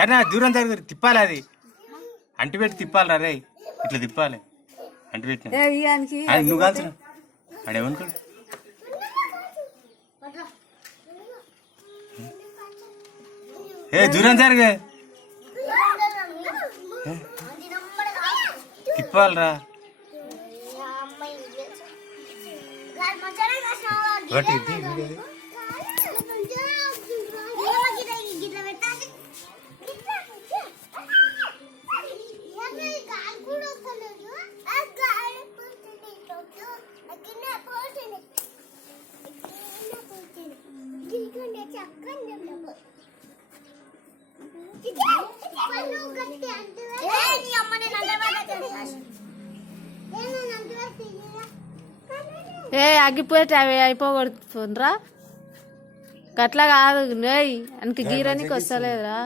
సరే దూరం జరుగు తిప్పాలి అది అంటు పెట్టి తిప్పాలి రే ఇట్లా తిప్పాలి అంటు పెట్టిన అది నువ్వు కాల్చిన ఆడేమనుకోడు ఏ దూరం జరుగు తిప్పాలరా ఒకటి ఏ అగ్గిపోయేటి అవి అయిపోగొడుతుండ్రా గట్లా కాదు నేయ్ అనికి గీరానికి వస్తలేదురా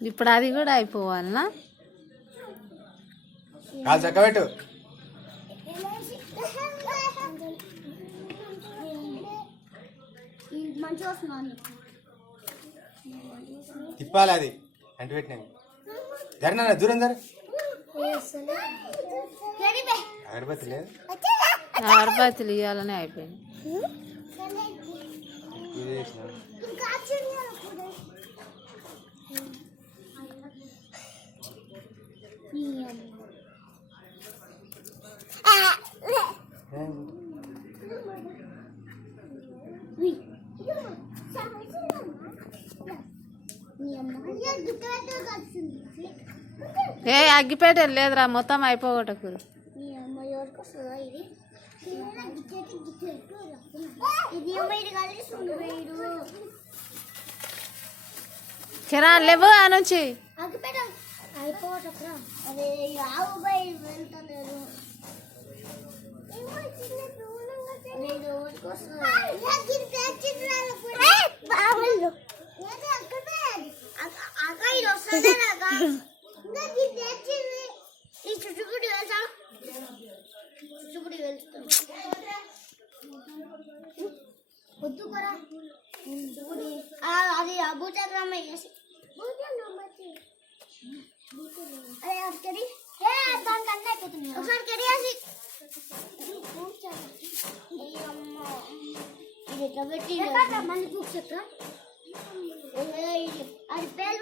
ఇప్పుడు అది కూడా అయిపోవాలనా కాలు చక్కబెట్టు తిప్పాలి అది అంటు పెట్టినాను జరినా దూరం జర అగరబత్తి లేదు అగరబత్తులు ఇవ్వాలని అయిపోయింది ఏ అగ్గిపేట లేదురా మొత్తం అయిపోగొట్టకు కిరా లేవు ఆ నుంచి అది భూచక్రమ దానికన్నా అయిపోతుంది ఒకసారి కెరియాసి ఇది ఎట్లా పెట్టి మళ్ళీ భూచక్రం అది పేరు